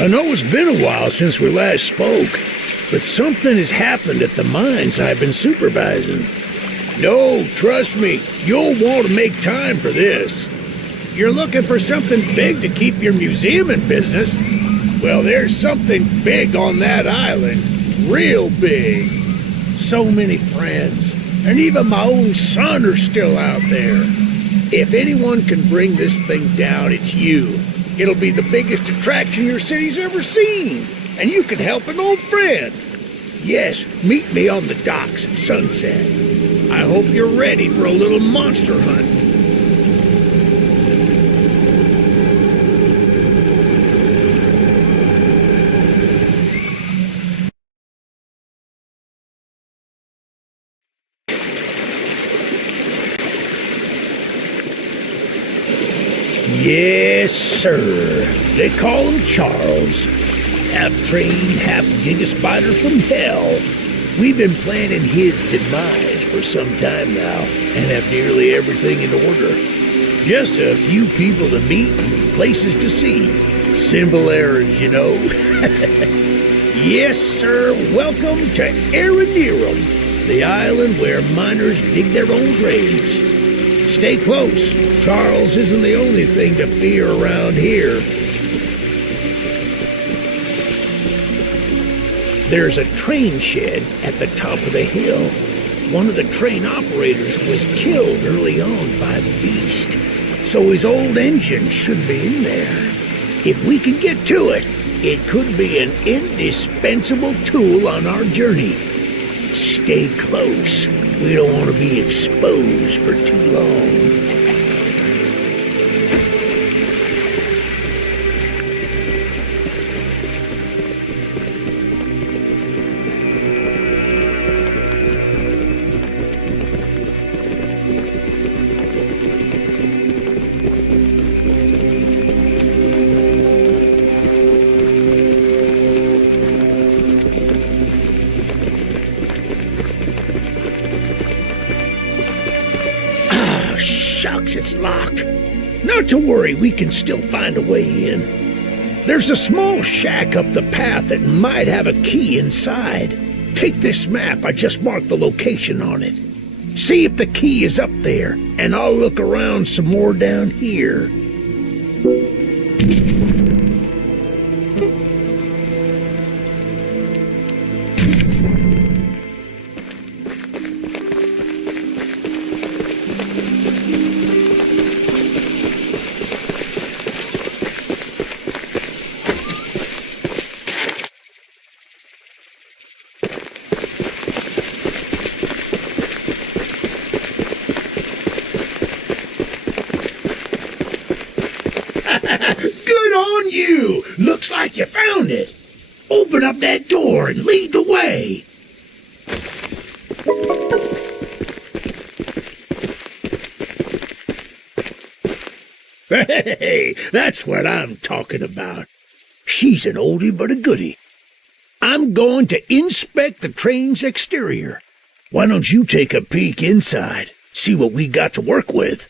I know it's been a while since we last spoke, but something has happened at the mines I've been supervising. No, trust me, you'll want to make time for this. You're looking for something big to keep your museum in business? Well, there's something big on that island. Real big. So many friends, and even my own son are still out there. If anyone can bring this thing down, it's you. It'll be the biggest attraction your city's ever seen, and you can help an old friend. Yes, meet me on the docks at sunset. I hope you're ready for a little monster hunt. Yes, sir. They call him Charles. Half train, half giga-spider from hell. We've been planning his demise for some time now, and have nearly everything in order. Just a few people to meet and places to see. Simple errands, you know. Yes, sir. Welcome to Aranerum, the island where miners dig their own graves. Stay close. Charles isn't the only thing to fear around here. There's a train shed at the top of the hill. One of the train operators was killed early on by the beast, so his old engine should be in there. If we can get to it, it could be an indispensable tool on our journey. Stay close. We don't want to be exposed for too long. Shucks, it's locked. Not to worry, we can still find a way in. There's a small shack up the path that might have a key inside. Take this map, I just marked the location on it. See if the key is up there, and I'll look around some more down here. Good on you! Looks like you found it. Open up that door and lead the way. Hey, that's what I'm talking about. She's an oldie but a goodie. I'm going to inspect the train's exterior. Why don't you take a peek inside, see what we got to work with?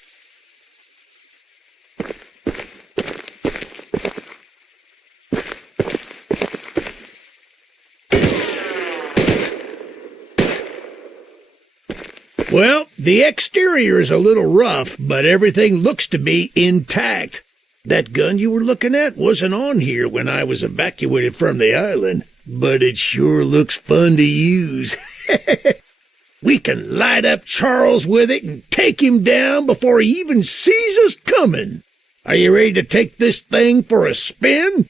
Well, the exterior is a little rough, but everything looks to be intact. That gun you were looking at wasn't on here when I was evacuated from the island, but it sure looks fun to use. We can light up Charles with it and take him down before he even sees us coming. Are you ready to take this thing for a spin?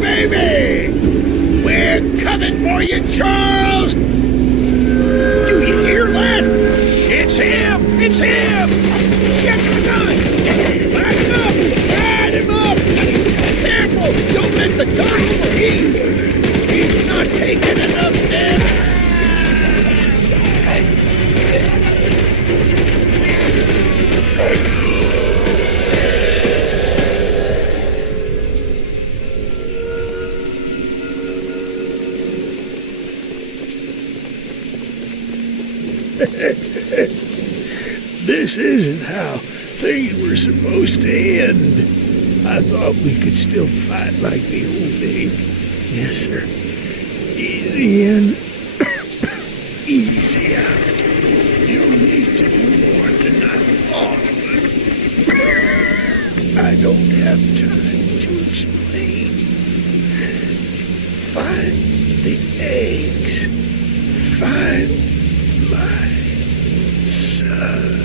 Baby! We're coming for you, Charles! Do you hear that? It's him! It's him! Get the gun! Light him up! Light him up! Careful! Don't let the gun overheat! He's not taking enough damage! This isn't how things were supposed to end. I thought we could still fight like the old days. Yes, sir. Easy in, easy out. You need to do more than I thought. I don't have time to explain. Find the eggs. Find my son.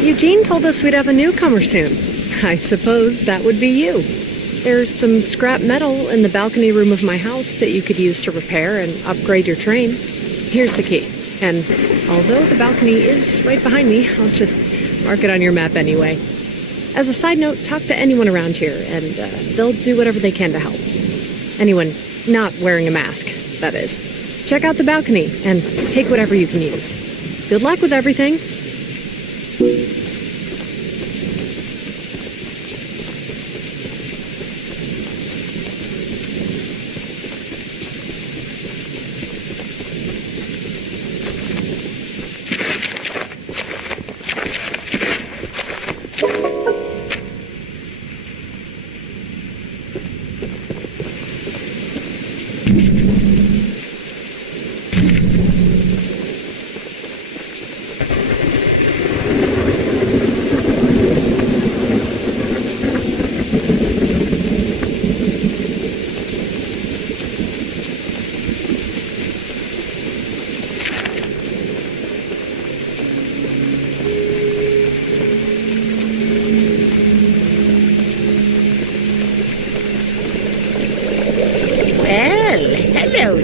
Eugene told us we'd have a newcomer soon. I suppose that would be you. There's some scrap metal in the balcony room of my house that you could use to repair and upgrade your train. Here's the key. And although the balcony is right behind me, I'll just mark it on your map anyway. As a side note, talk to anyone around here, and they'll do whatever they can to help. Anyone not wearing a mask, that is. Check out the balcony and take whatever you can use. Good luck with everything.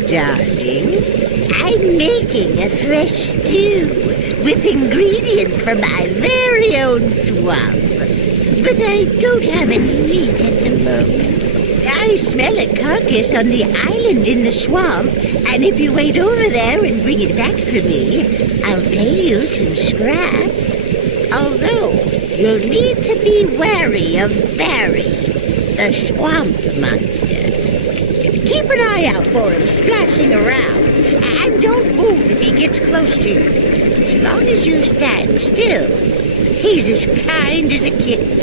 Darling, I'm making a fresh stew with ingredients from my very own swamp. But I don't have any meat at the moment. I smell a carcass on the island in the swamp, and if you wait over there and bring it back for me, I'll pay you some scraps. Although, you'll need to be wary of Barry, the swamp monster. Keep an eye out for him splashing around, and don't move if he gets close to you. As long as you stand still, he's as kind as a kitten.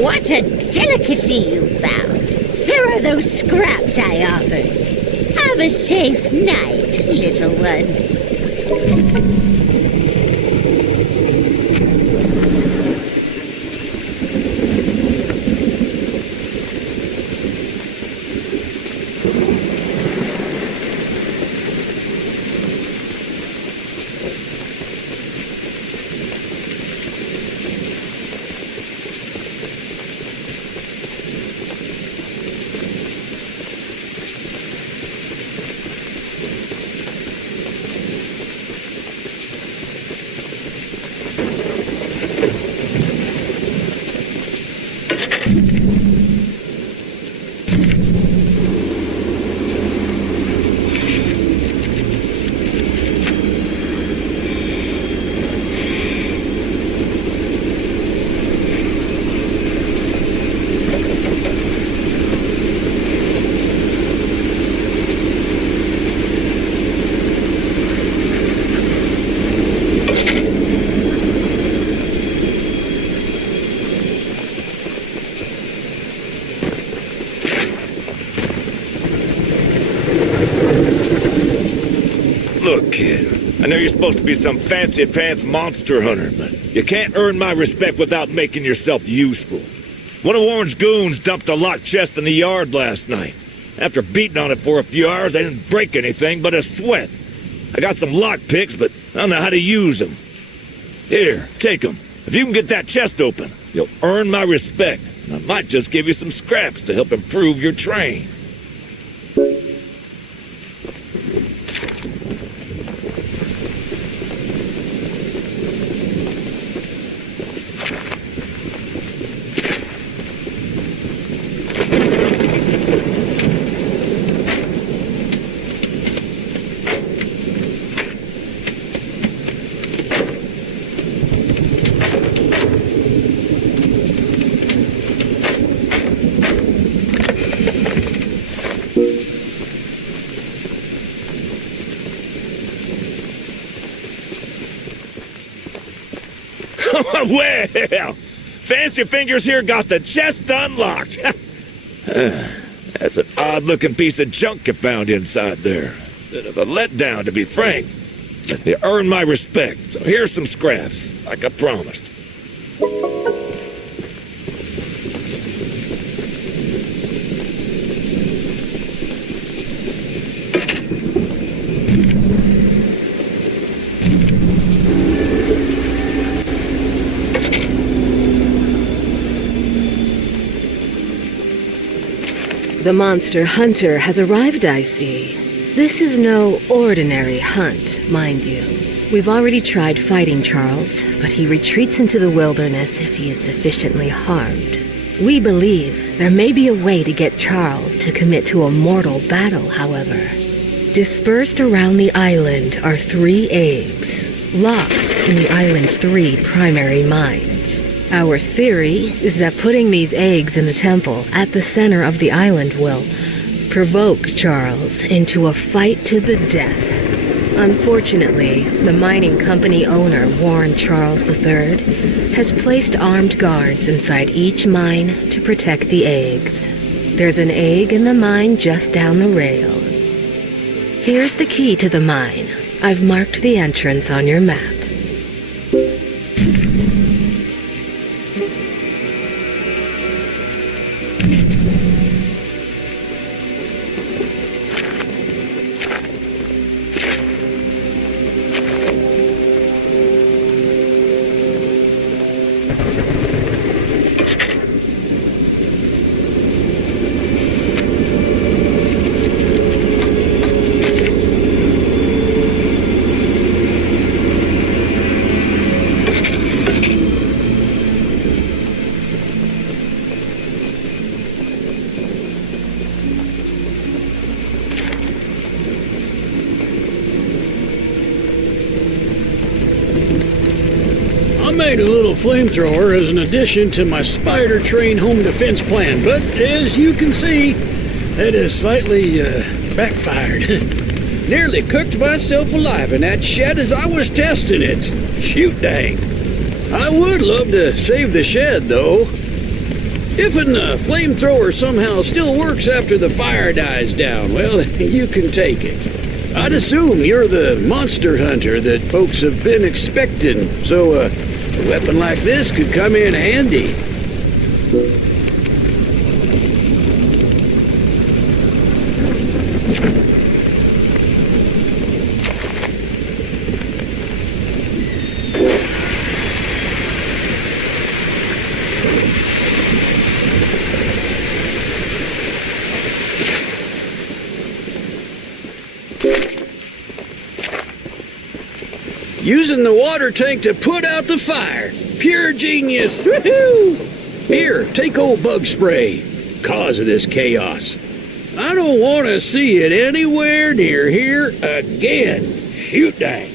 What a delicacy you found. There are those scraps I offered. Have a safe night, little one. Look, kid, I know you're supposed to be some fancy-pants monster hunter, but you can't earn my respect without making yourself useful. One of Warren's goons dumped a locked chest in the yard last night. After beating on it for a few hours, I didn't break anything but a sweat. I got some lock picks, but I don't know how to use them. Here, take them. If you can get that chest open, you'll earn my respect. And I might just give you some scraps to help improve your train. Well, Fancy Fingers here got the chest unlocked. That's an odd-looking piece of junk you found inside there. Bit of a letdown, to be frank. You earned my respect, so here's some scraps, like I promised. The monster hunter has arrived, I see. This is no ordinary hunt, mind you. We've already tried fighting Charles, but he retreats into the wilderness if he is sufficiently harmed. We believe there may be a way to get Charles to commit to a mortal battle, however. Dispersed around the island are 3 eggs, locked in the island's 3 primary mines. Our theory is that putting these eggs in the temple at the center of the island will provoke Charles into a fight to the death. Unfortunately, the mining company owner, Warren Charles III, has placed armed guards inside each mine to protect the eggs. There's an egg in the mine just down the rail. Here's the key to the mine. I've marked the entrance on your map. made a little flamethrower as an addition to my spider train home defense plan, but as you can see, it has slightly backfired. Nearly cooked myself alive in that shed as I was testing it. Shoot dang. I would love to save the shed, though. If a flamethrower somehow still works after the fire dies down, well, you can take it. I'd assume you're the monster hunter that folks have been expecting, so a weapon like this could come in handy. Using the water tank to put out the fire. Pure genius. Woohoo! Here, take old bug spray. Cause of this chaos. I don't want to see it anywhere near here again. Shoot dang.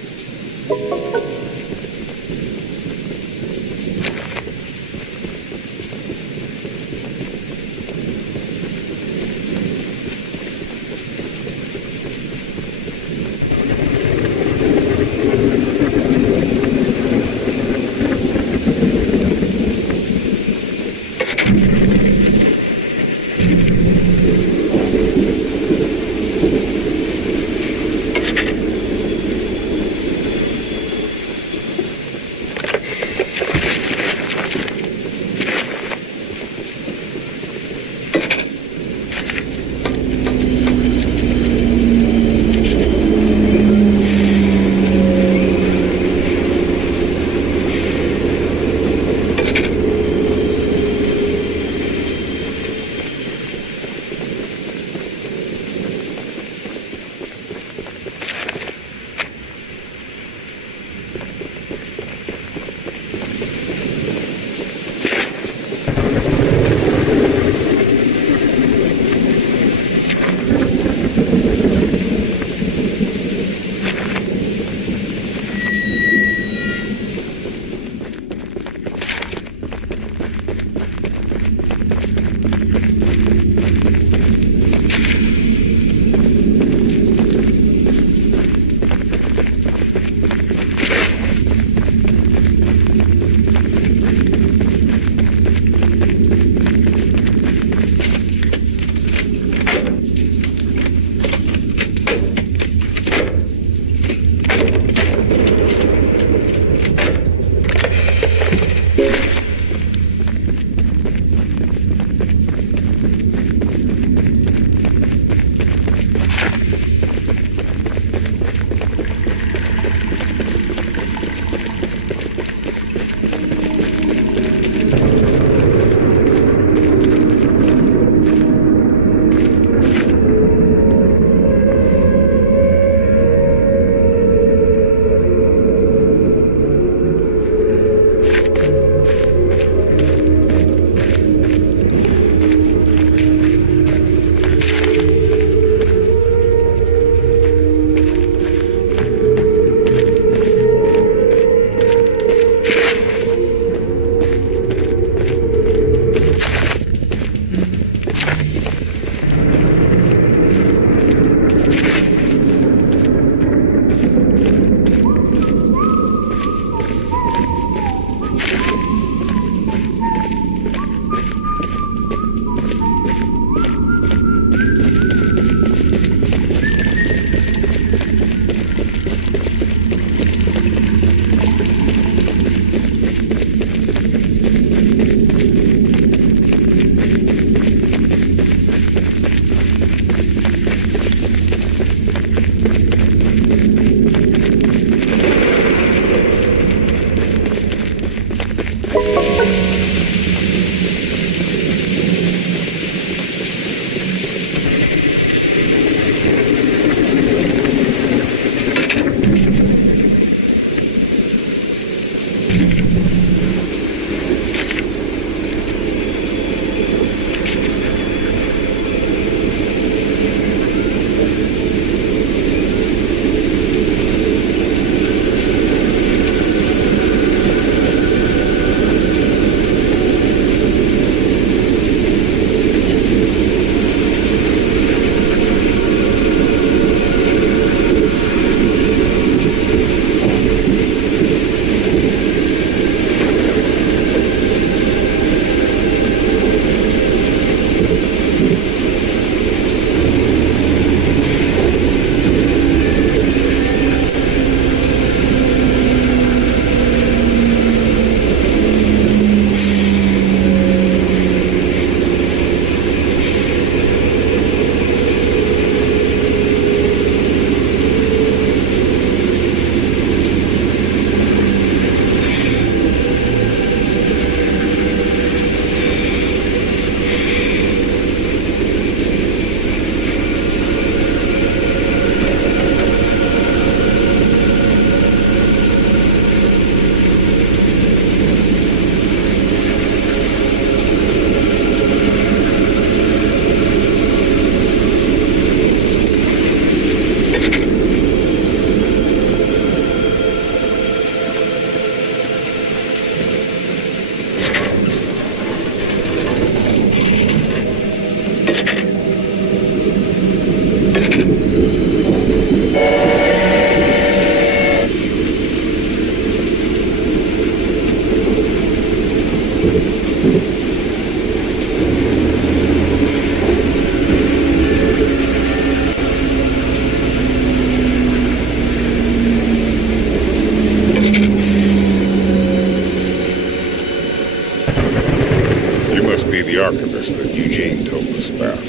Jean told us about.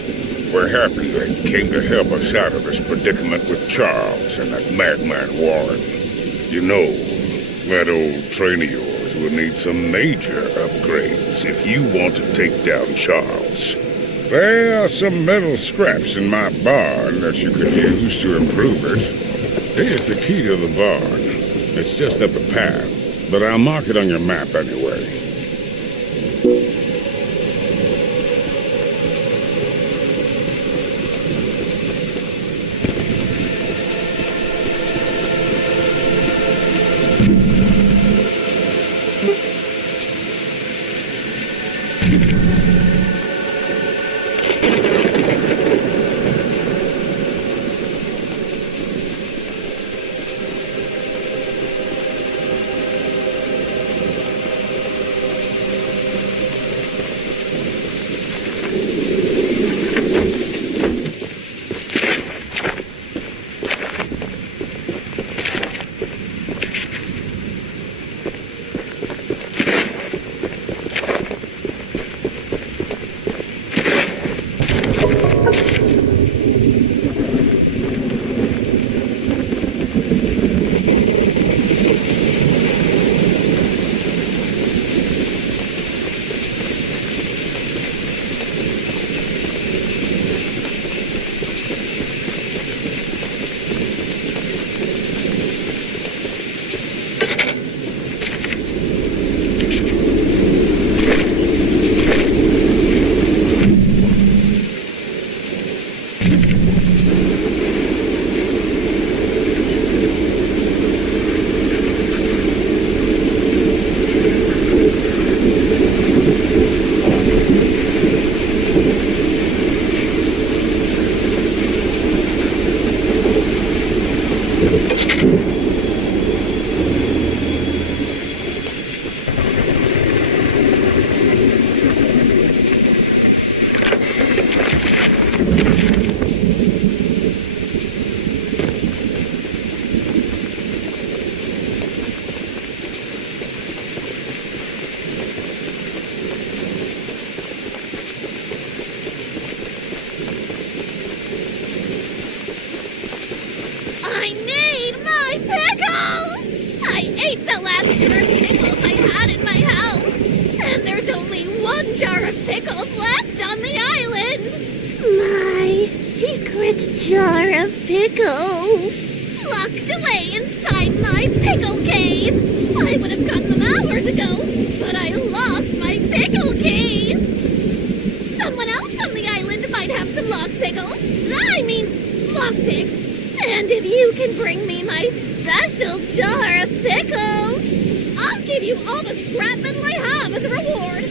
We're happy they came to help us out of this predicament with Charles and that madman Warren. You know, that old train of yours will need some major upgrades if you want to take down Charles. There are some metal scraps in my barn that you could use to improve it. Here's the key to the barn. It's just up the path, but I'll mark it on your map anyway. Jar of pickles. Locked away inside my pickle cave. I would have gotten them hours ago, but I lost my pickle cave. Someone else on the island might have some locked pickles. I mean, lockpicks. And if you can bring me my special jar of pickles, I'll give you all the scrap metal I have as a reward.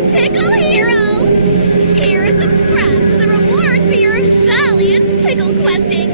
my pickle hero! Here are some scraps as a reward for your valiant pickle questing.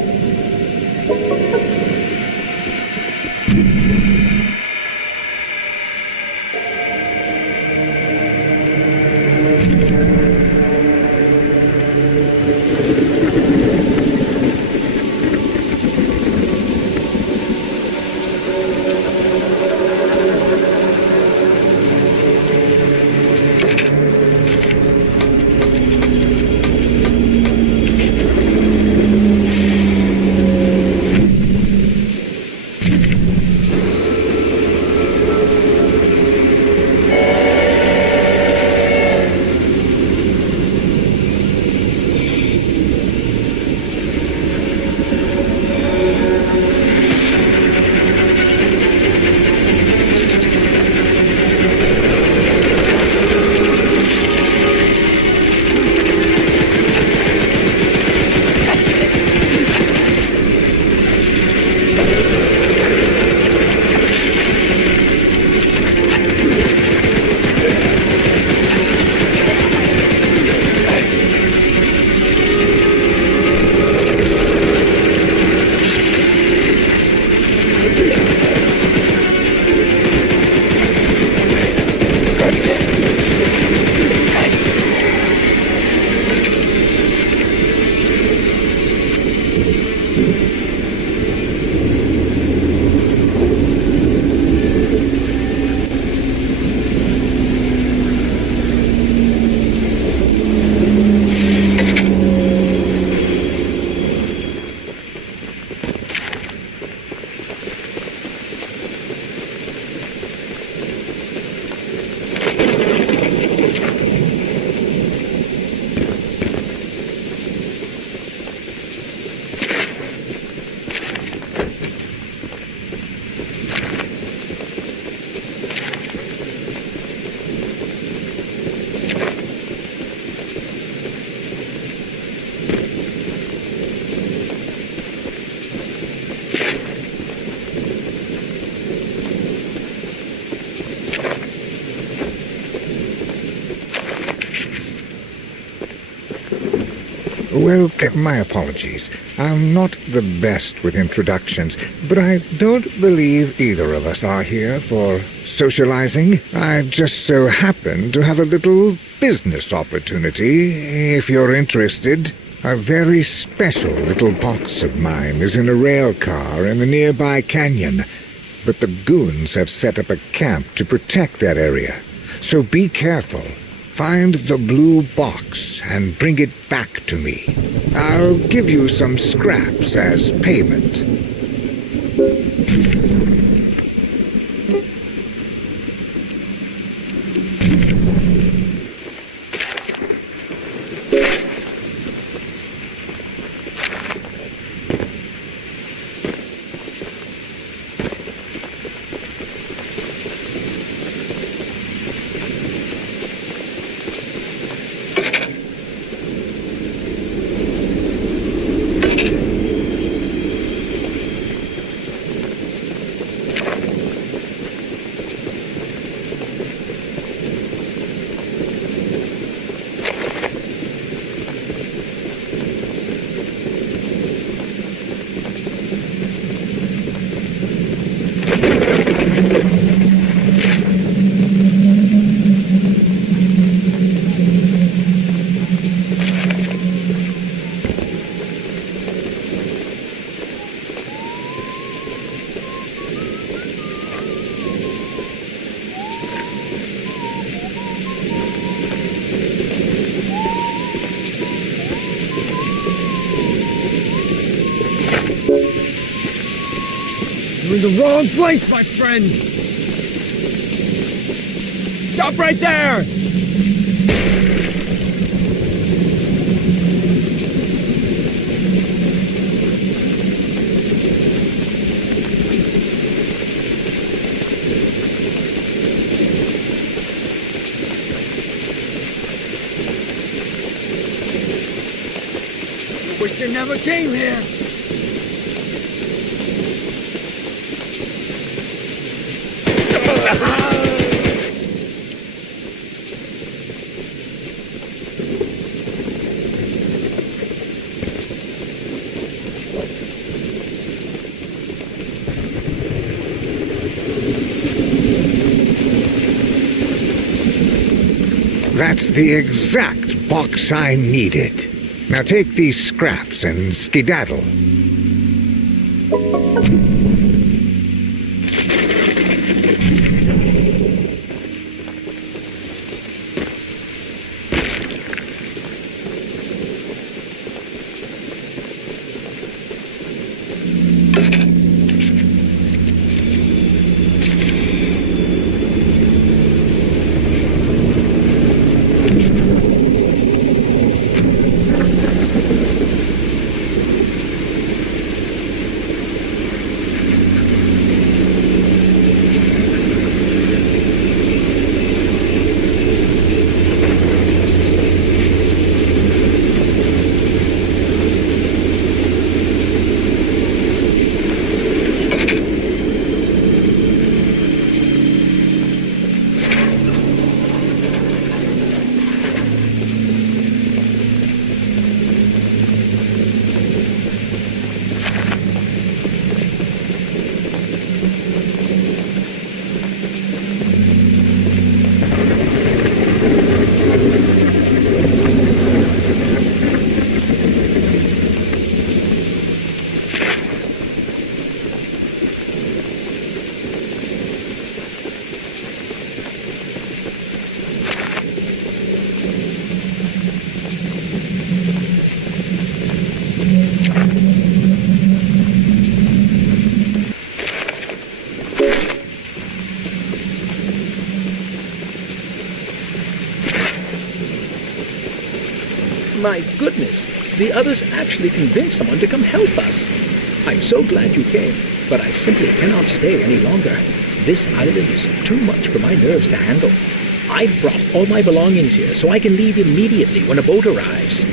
Well, my apologies. I'm not the best with introductions, but I don't believe either of us are here for socializing. I just so happen to have a little business opportunity, if you're interested. A very special little box of mine is in a rail car in the nearby canyon, but the goons have set up a camp to protect that area. So be careful. Find the blue box and bring it back to me. I'll give you some scraps as payment. You're in the wrong place, my friend! Stop right there! I wish you never came here! That's the exact box I needed. Now take these scraps and skedaddle. My goodness, the others actually convinced someone to come help us. I'm so glad you came, but I simply cannot stay any longer. This island is too much for my nerves to handle. I've brought all my belongings here so I can leave immediately when a boat arrives.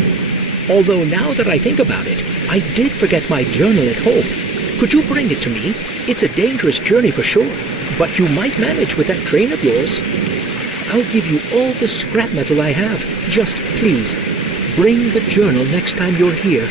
Although now that I think about it, I did forget my journal at home. Could you bring it to me? It's a dangerous journey for sure, but you might manage with that train of yours. I'll give you all the scrap metal I have. Just please, bring the journal next time you're here.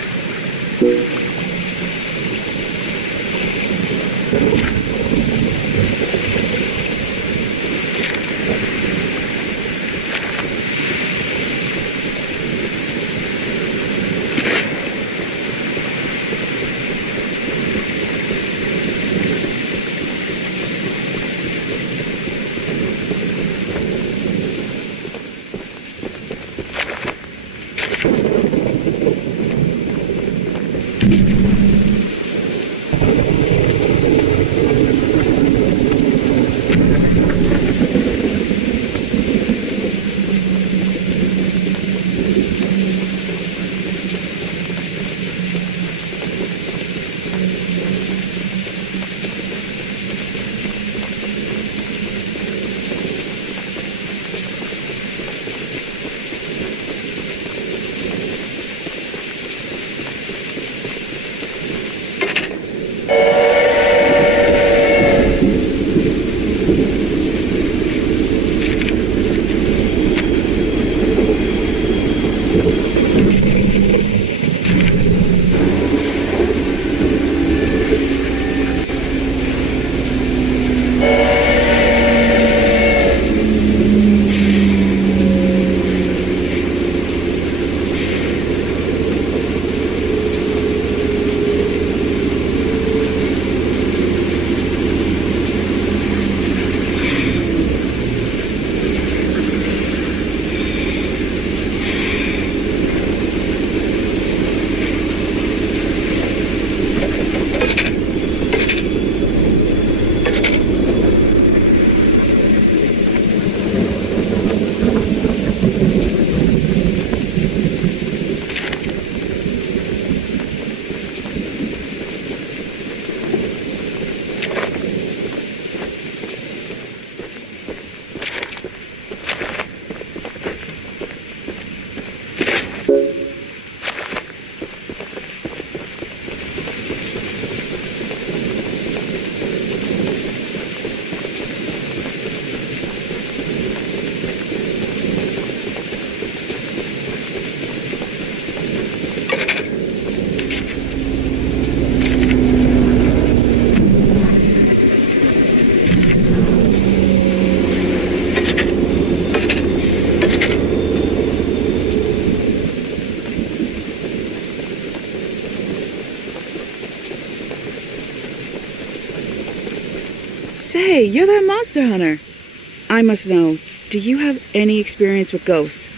Hey, you're that monster hunter. I must know, do you have any experience with ghosts?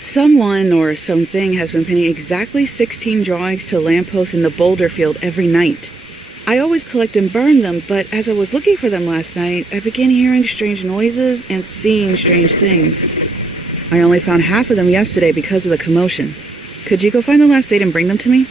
Someone or something has been pinning exactly 16 drawings to lampposts in the boulder field every night. I always collect and burn them, but as I was looking for them last night, I began hearing strange noises and seeing strange things. I only found half of them yesterday because of the commotion. Could you go find the last date and bring them to me?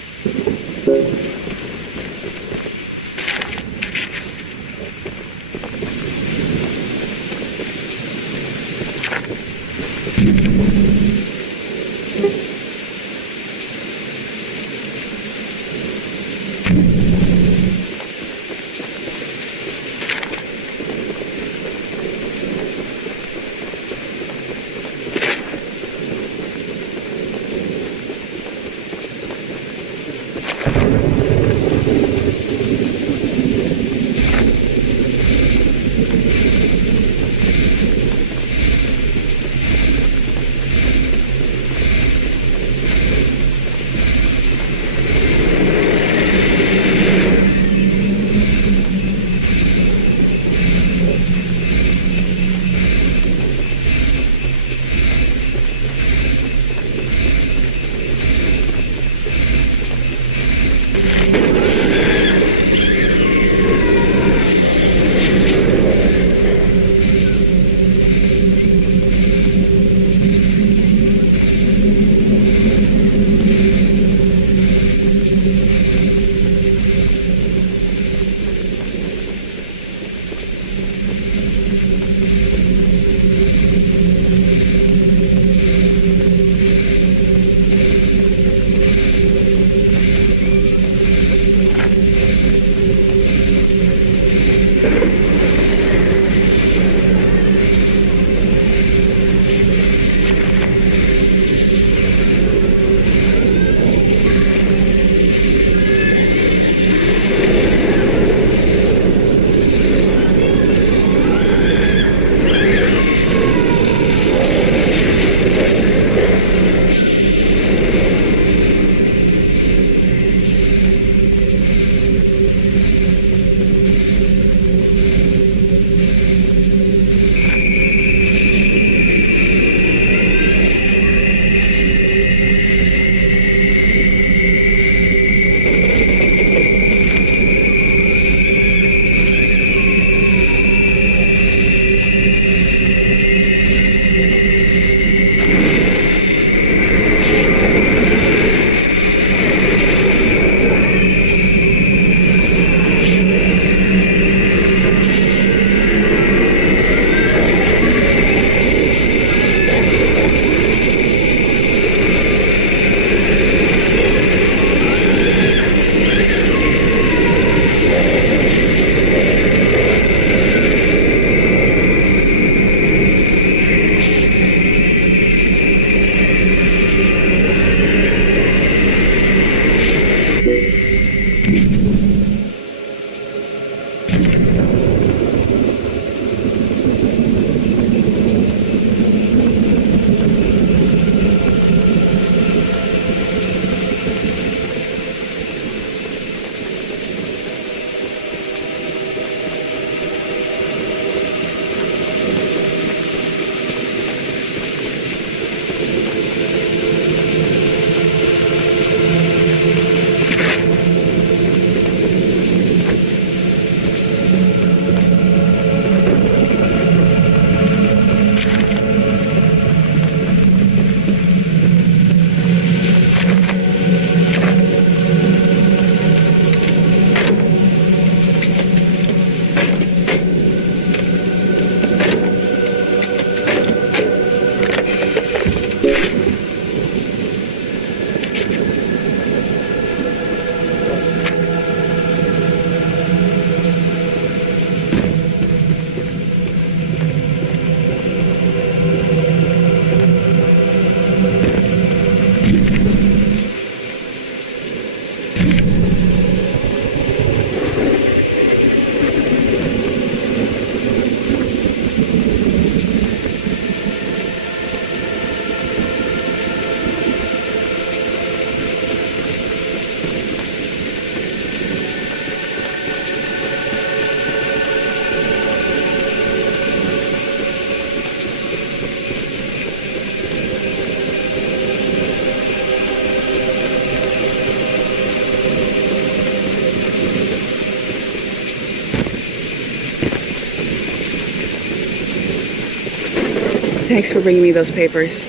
Thanks for bringing me those papers.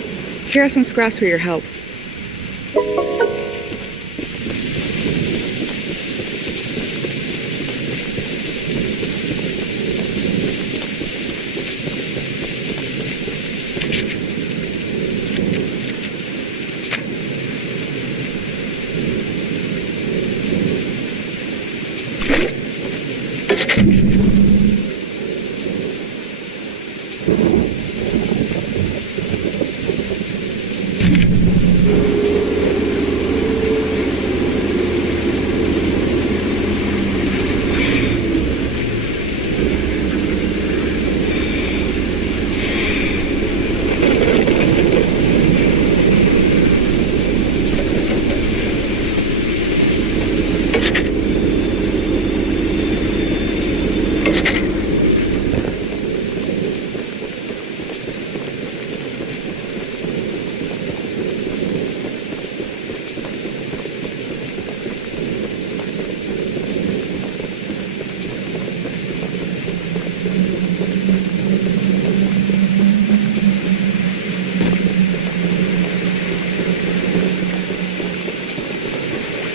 Here are some scraps for your help.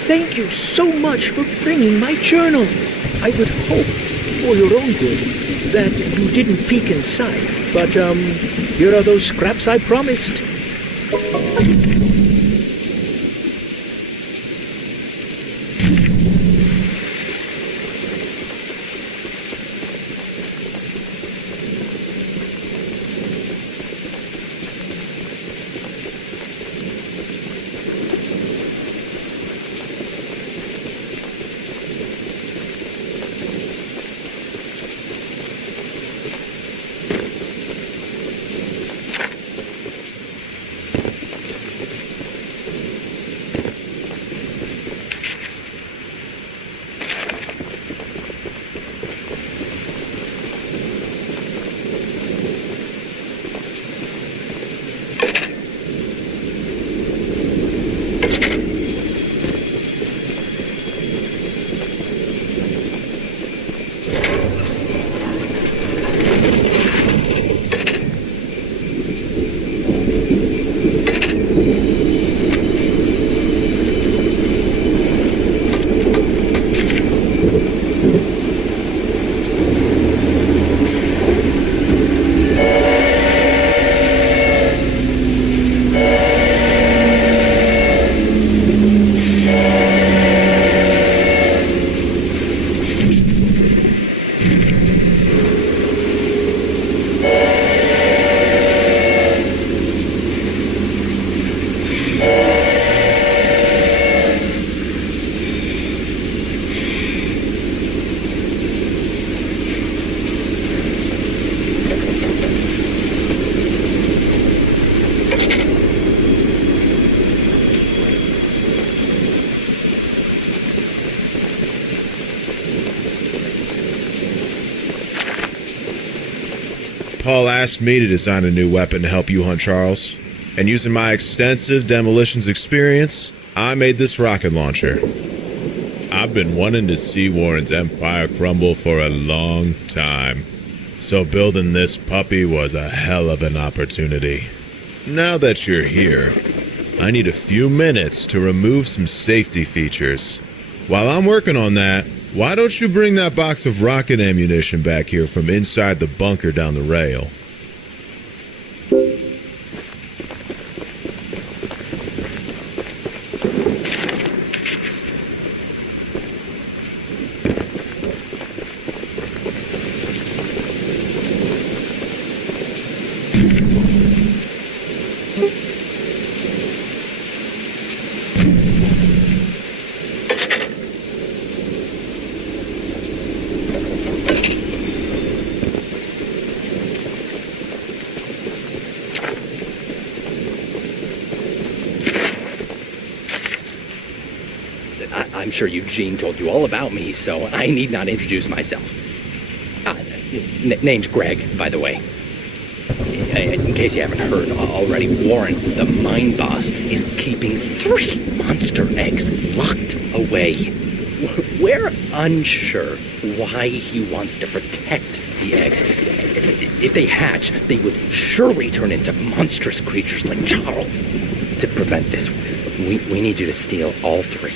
Thank you so much for bringing my journal. I would hope, for your own good, that you didn't peek inside. But, here are those scraps I promised. Paul asked me to design a new weapon to help you hunt Charles, and using my extensive demolitions experience, I made this rocket launcher. I've been wanting to see Warren's empire crumble for a long time, so building this puppy was a hell of an opportunity. Now that you're here, I need a few minutes to remove some safety features. While I'm working on that, why don't you bring that box of rocket ammunition back here from inside the bunker down the rail? I'm sure Eugene told you all about me, so I need not introduce myself. Name's Greg, by the way. In case you haven't heard already, Warren, the mine boss, is keeping 3 monster eggs locked away. We're unsure why he wants to protect the eggs. If they hatch, they would surely turn into monstrous creatures like Charles. To prevent this, we need you to steal all three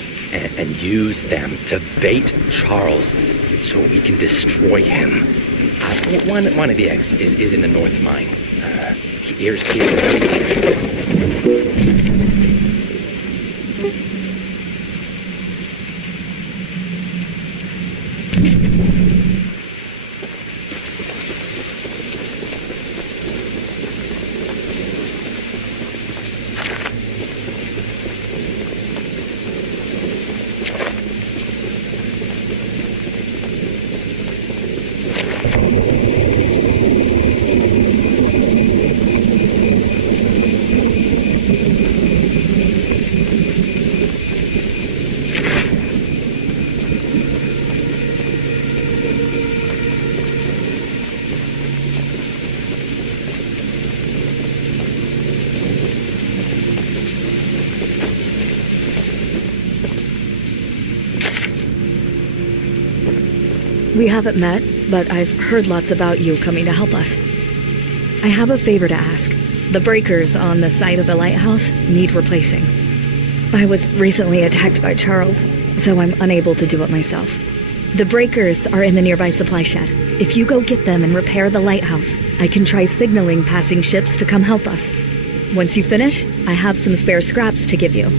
and use them to bait Charles so we can destroy him. One of the eggs is in the north mine. Here's the We haven't met, but I've heard lots about you coming to help us. I have a favor to ask. The breakers on the side of the lighthouse need replacing. I was recently attacked by Charles, so I'm unable to do it myself. The breakers are in the nearby supply shed. If you go get them and repair the lighthouse, I can try signaling passing ships to come help us. Once you finish, I have some spare scraps to give you.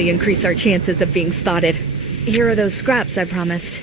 Increase our chances of being spotted. Here are those scraps I promised.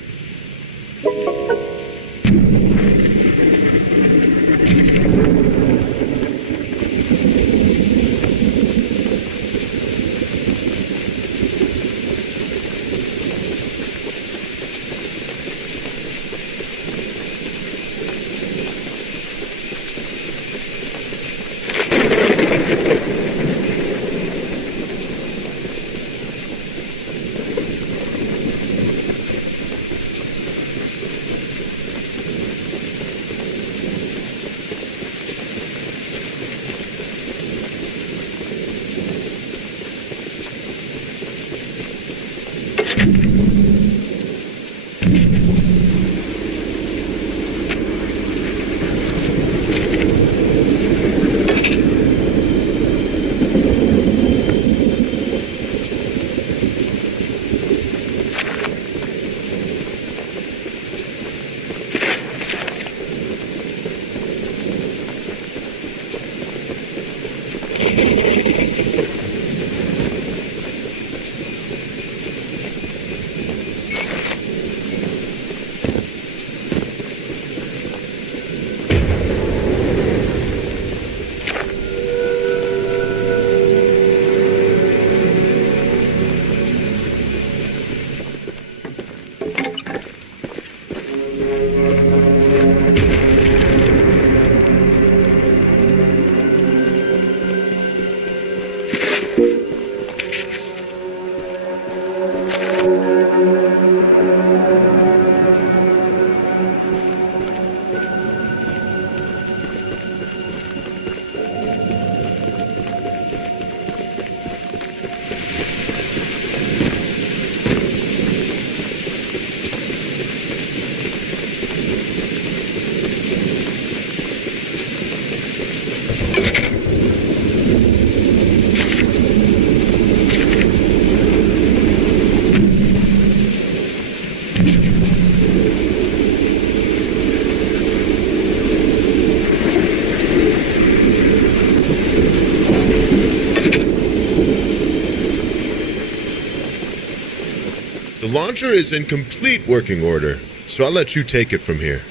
The launcher is in complete working order, so I'll let you take it from here.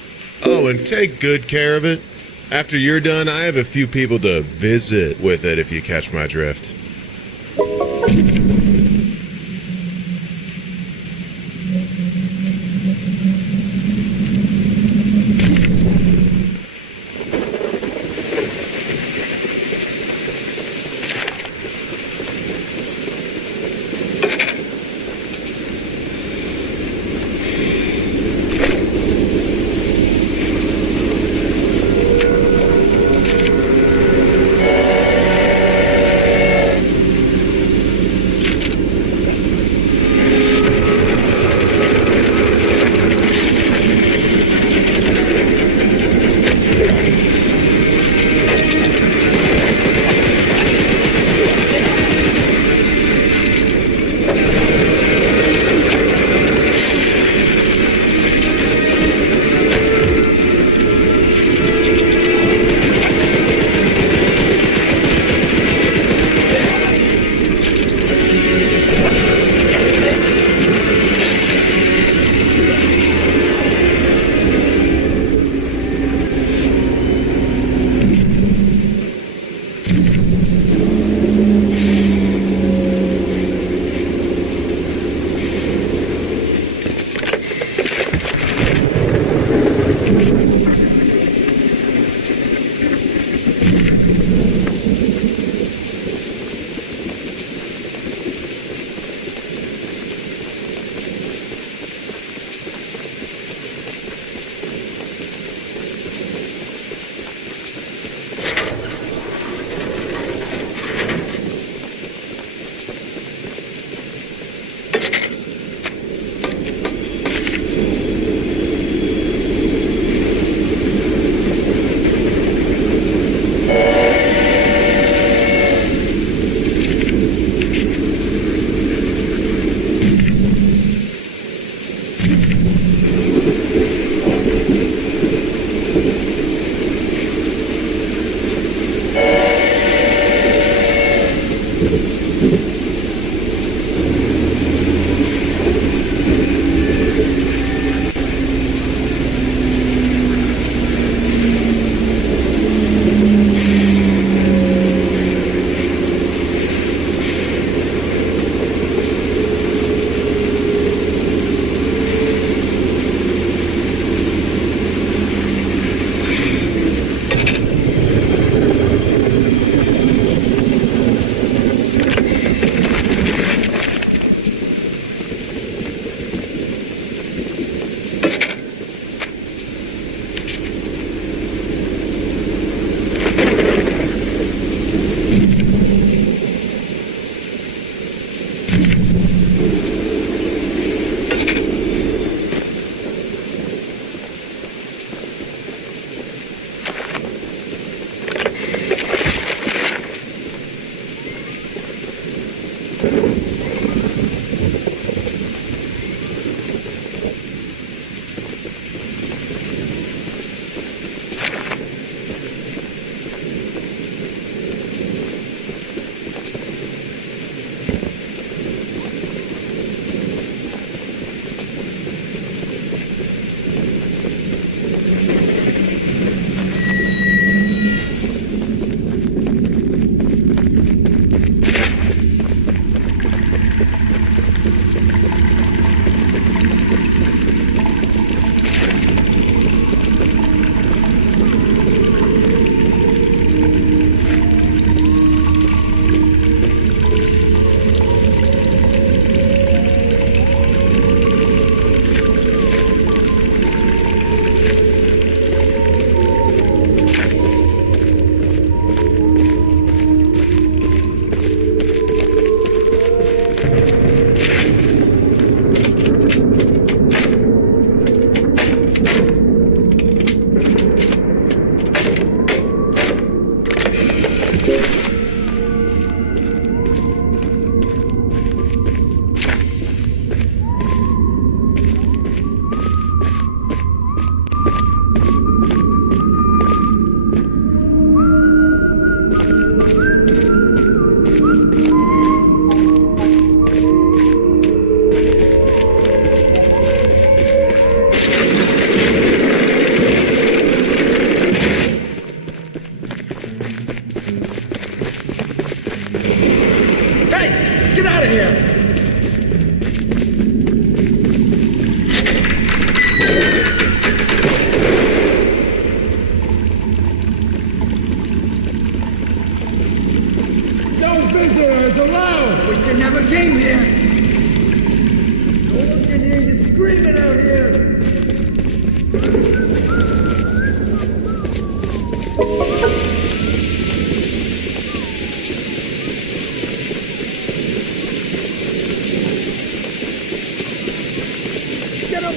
Oh, and take good care of it. After you're done, I have a few people to visit with it, if you catch my drift.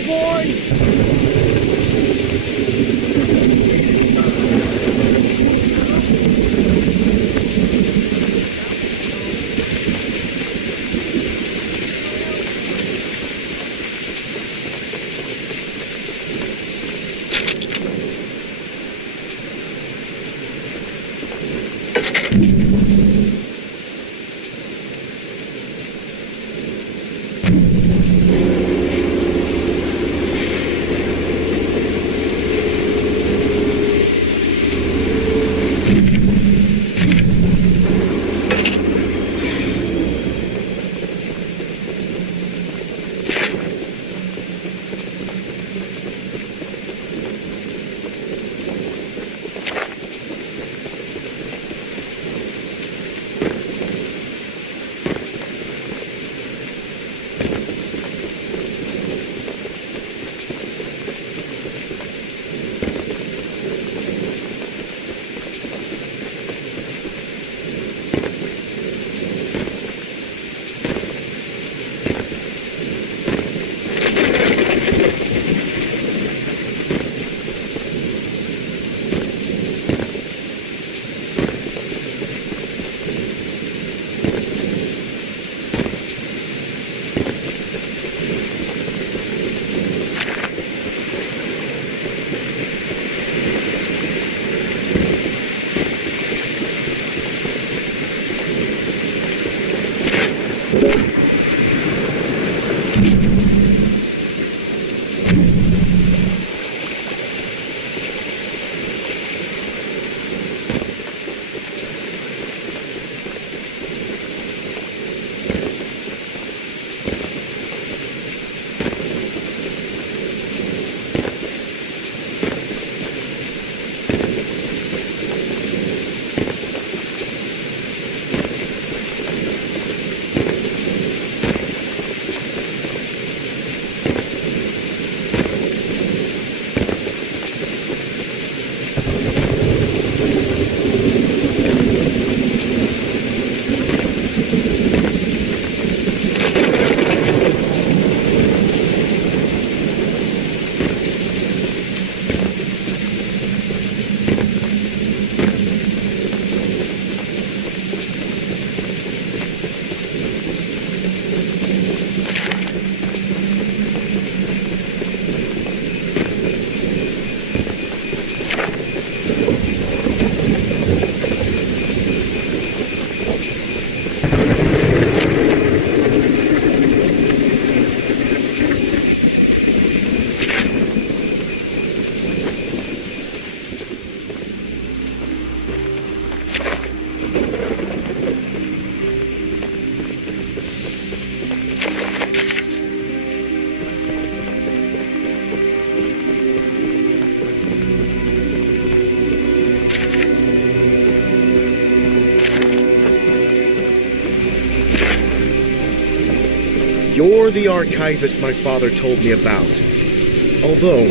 boy! You're the archivist my father told me about. Although,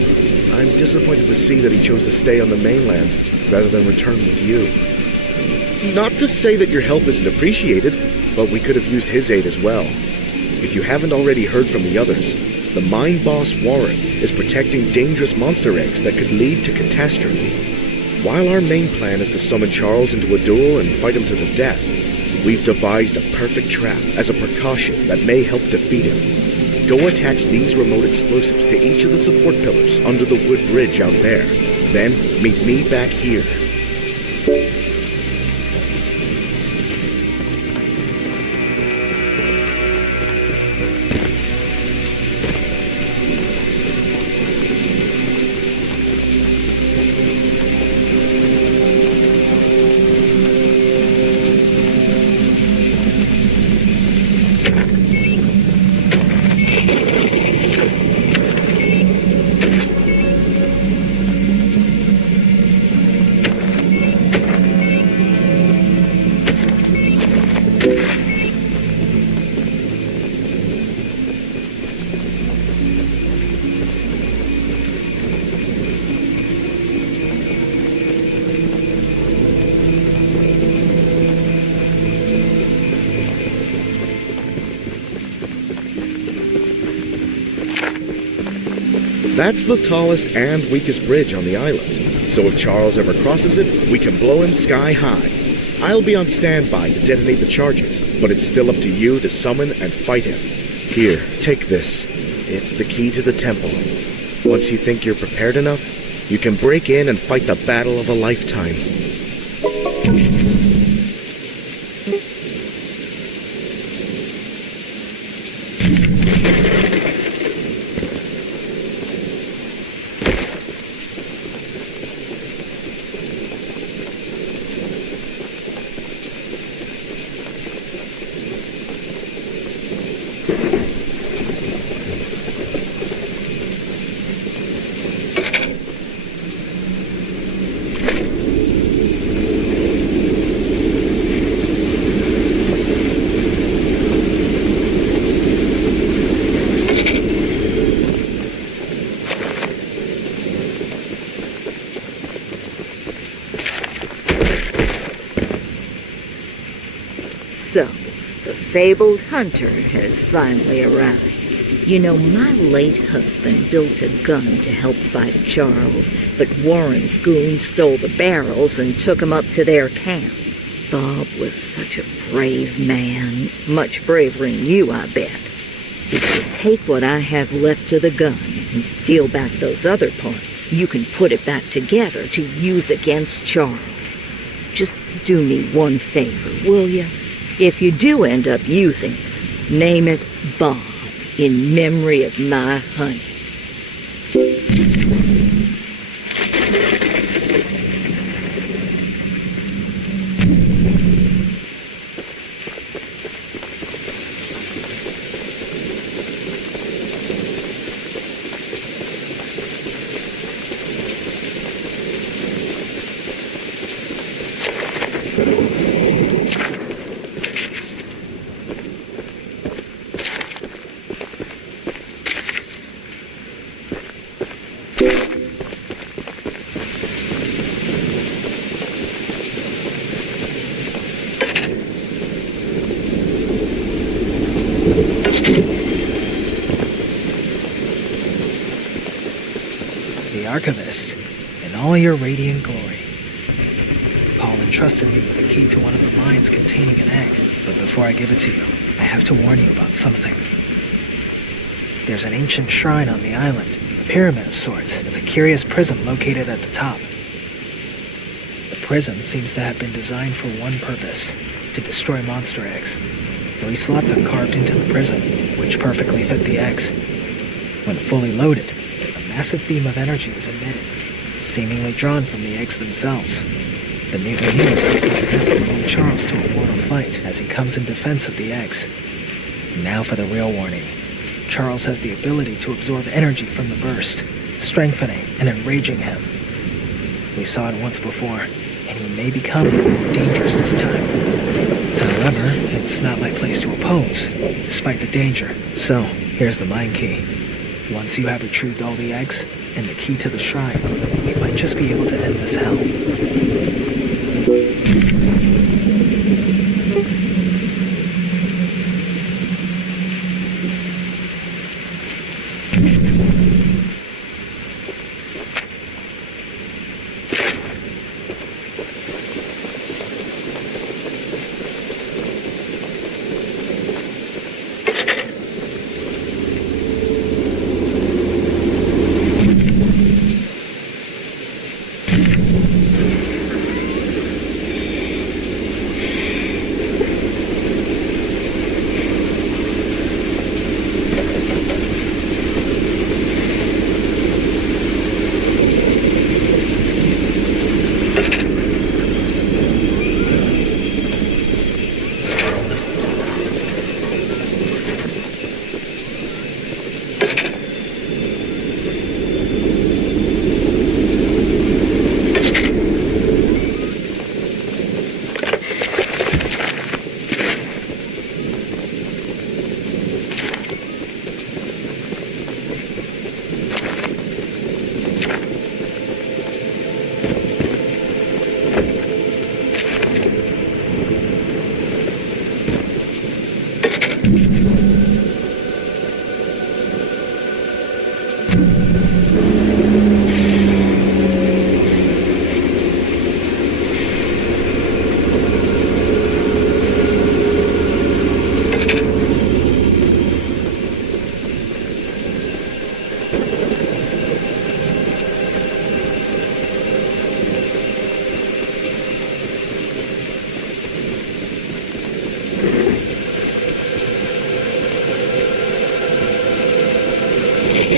I'm disappointed to see that he chose to stay on the mainland rather than return with you. Not to say that your help isn't appreciated, but we could have used his aid as well. If you haven't already heard from the others, the mine boss Warren is protecting dangerous monster eggs that could lead to catastrophe. While our main plan is to summon Charles into a duel and fight him to the death, we've devised a perfect trap as a precaution that may help defeat him. Go attach these remote explosives to each of the support pillars under the wood bridge out there. Then meet me back here. That's the tallest and weakest bridge on the island. So if Charles ever crosses it, we can blow him sky high. I'll be on standby to detonate the charges, but it's still up to you to summon and fight him. Here, take this. It's the key to the temple. Once you think you're prepared enough, you can break in and fight the battle of a lifetime. So, the fabled hunter has finally arrived. You know, my late husband built a gun to help fight Charles, but Warren's goons stole the barrels and took him up to their camp. Bob was such a brave man, much braver than you, I bet. If you take what I have left of the gun and steal back those other parts, you can put it back together to use against Charles. Just do me one favor, will you? If you do end up using it, name it Bob, in memory of my honey. The Archivist, in all your radiant glory. Paul entrusted me with a key to one of the mines containing an egg, but before I give it to you, I have to warn you about something. There's an ancient shrine on the island, a pyramid of sorts, with a curious prism located at the top. The prism seems to have been designed for one purpose, to destroy monster eggs. 3 slots are carved into the prism, which perfectly fit the eggs. When fully loaded, a massive beam of energy is emitted, seemingly drawn from the eggs themselves. The mutineers hope this event will lull Charles to a mortal fight as he comes in defense of the eggs. Now for the real warning. Charles has the ability to absorb energy from the burst, strengthening and enraging him. We saw it once before, and he may become even more dangerous this time. However, it's not my place to oppose, despite the danger. So, here's the mine key. Once you have retrieved all the eggs and the key to the shrine, we might just be able to end this hell. Hey,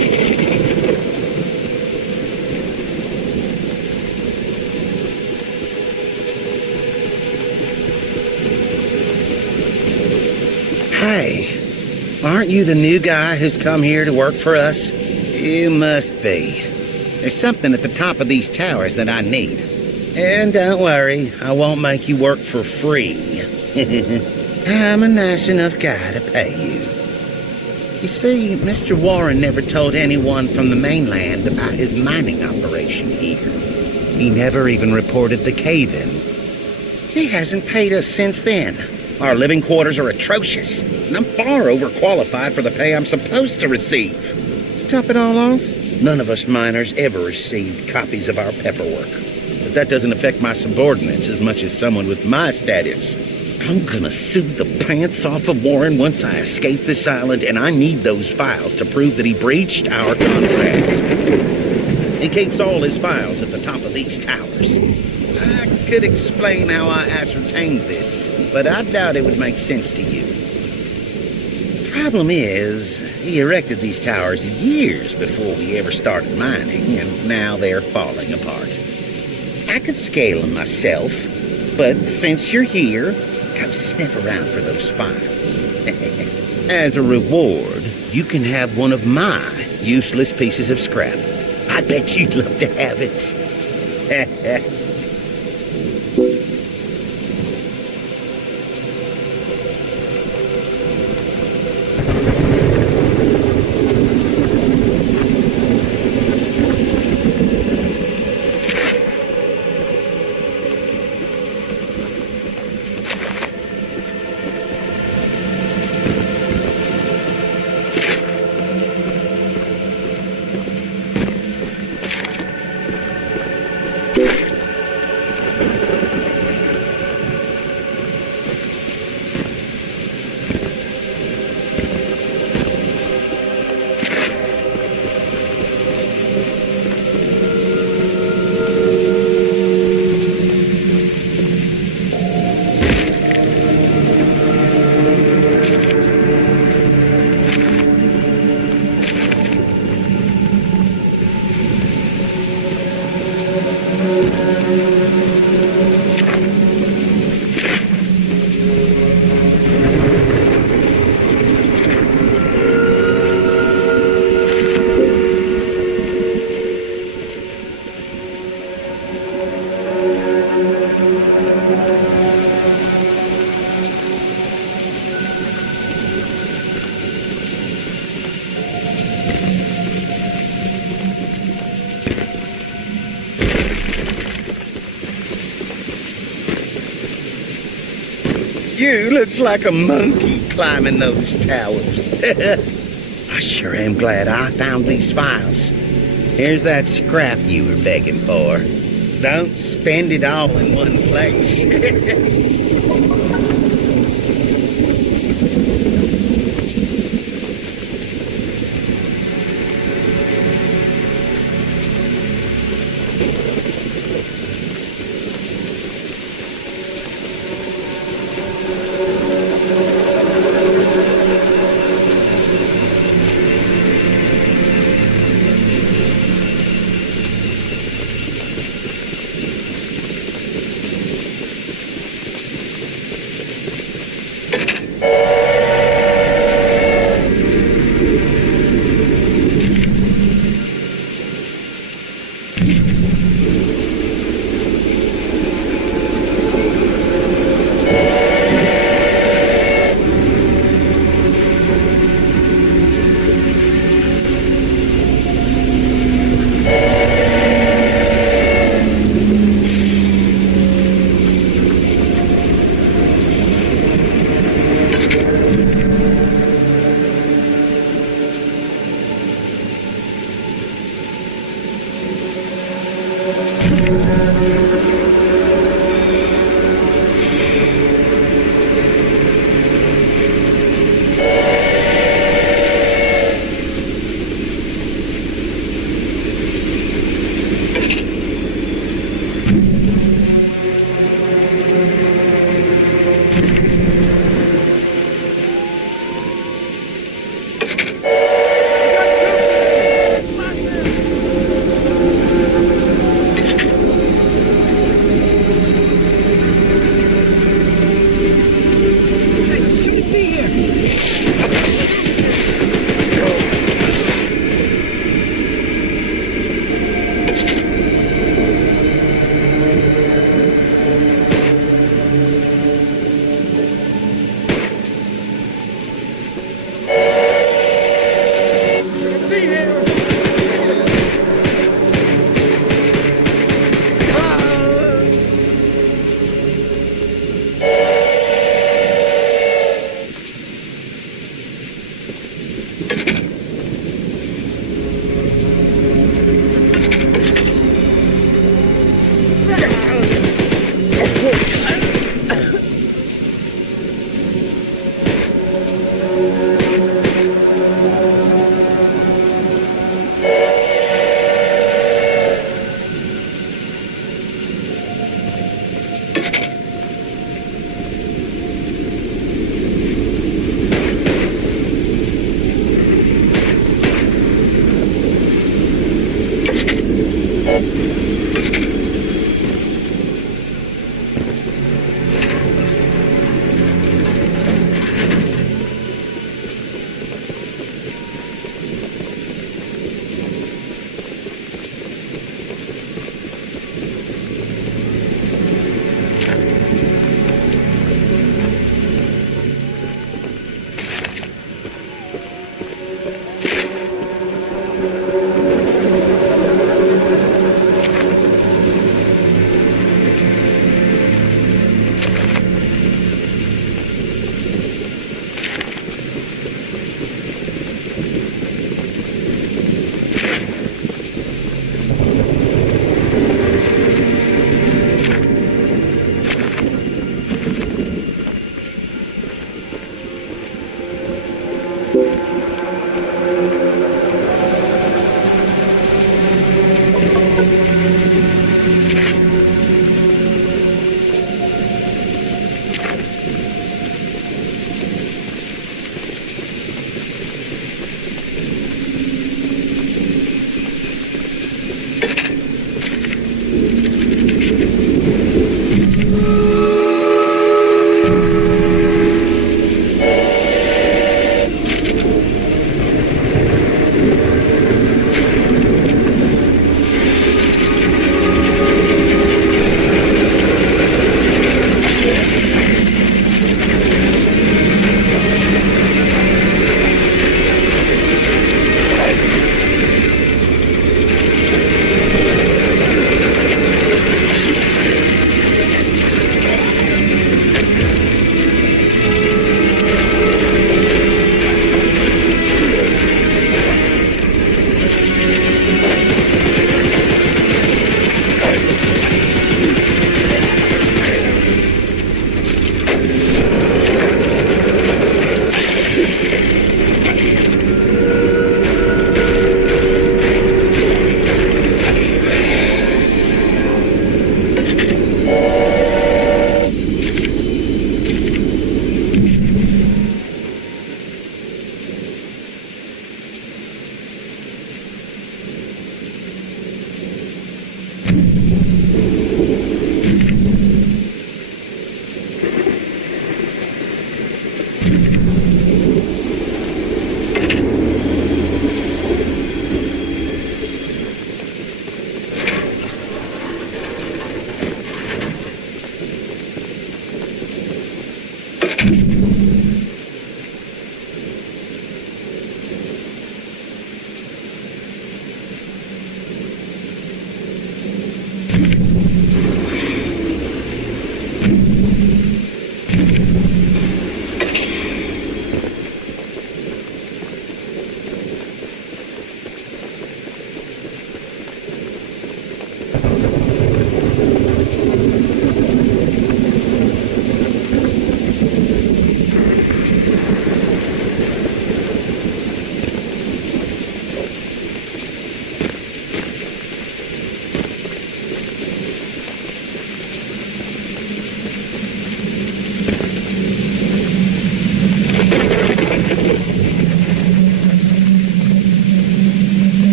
aren't you the new guy who's come here to work for us? You must be. There's something at the top of these towers that I need. And don't worry, I won't make you work for free. I'm a nice enough guy to pay you. You see, Mr. Warren never told anyone from the mainland about his mining operation here. He never even reported the cave-in. He hasn't paid us since then. Our living quarters are atrocious, and I'm far overqualified for the pay I'm supposed to receive. To top it all off, none of us miners ever received copies of our paperwork. But that doesn't affect my subordinates as much as someone with my status. I'm gonna sue the pants off of Warren once I escape this island, and I need those files to prove that he breached our contract. He keeps all his files at the top of these towers. I could explain how I ascertained this, but I doubt it would make sense to you. Problem is, he erected these towers years before we ever started mining, and now they're falling apart. I could scale them myself, but since you're here, go sniff around for those files. As a reward, you can have one of my useless pieces of scrap. I bet you'd love to have it. You look like a monkey climbing those towers. I sure am glad I found these files. Here's that scrap you were begging for. Don't spend it all in one place.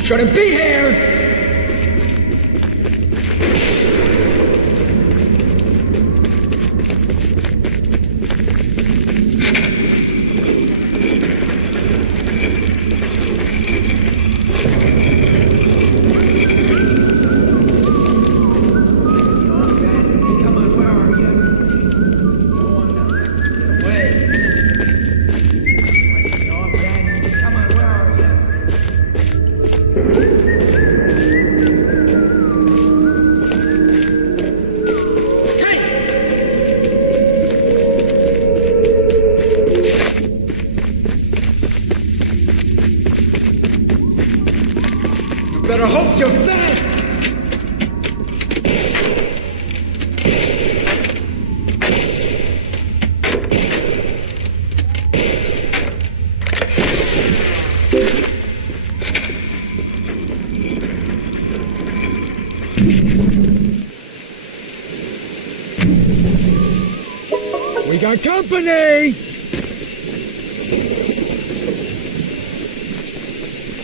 Shouldn't be here! Better hope you're fat! We got company!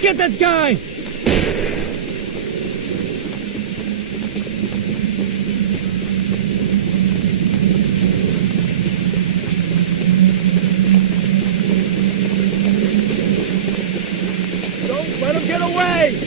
Get this guy! Don't let him get away!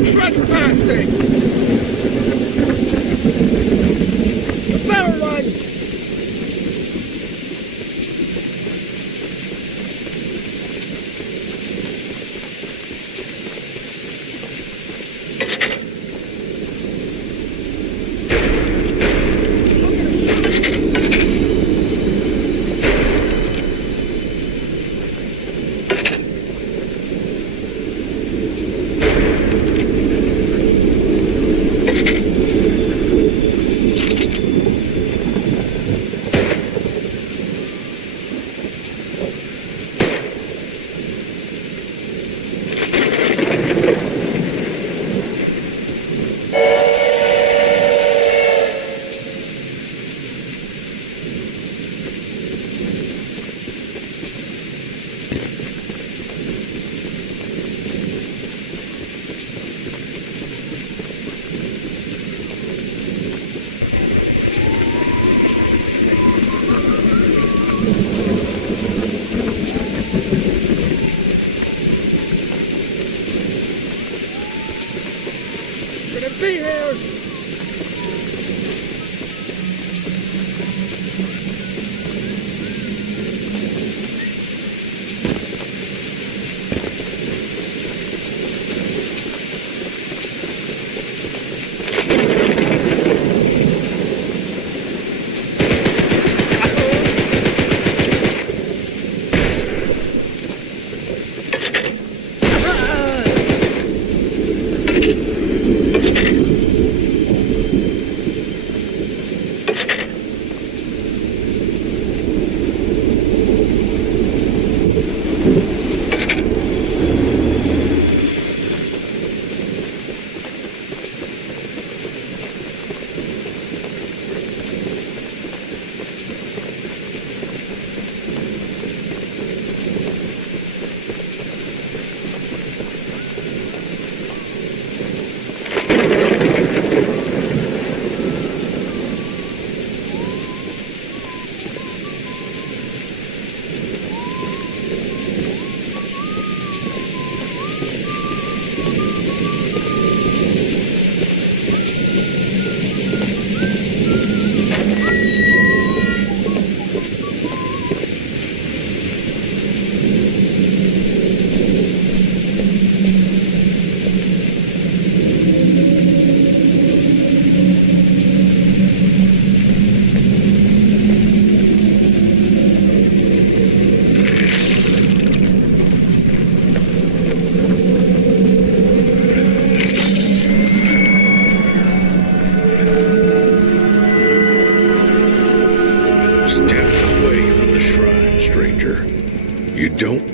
Trespassing! You better run! Shouldn't be here!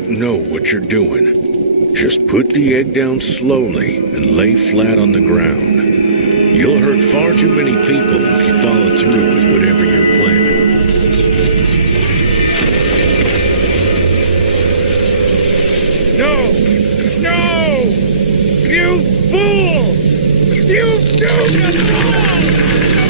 don't know what you're doing. Just put the egg down slowly and lay flat on the ground. You'll hurt far too many people if you follow through with whatever you're planning. No! No! You fool! You doomed us all!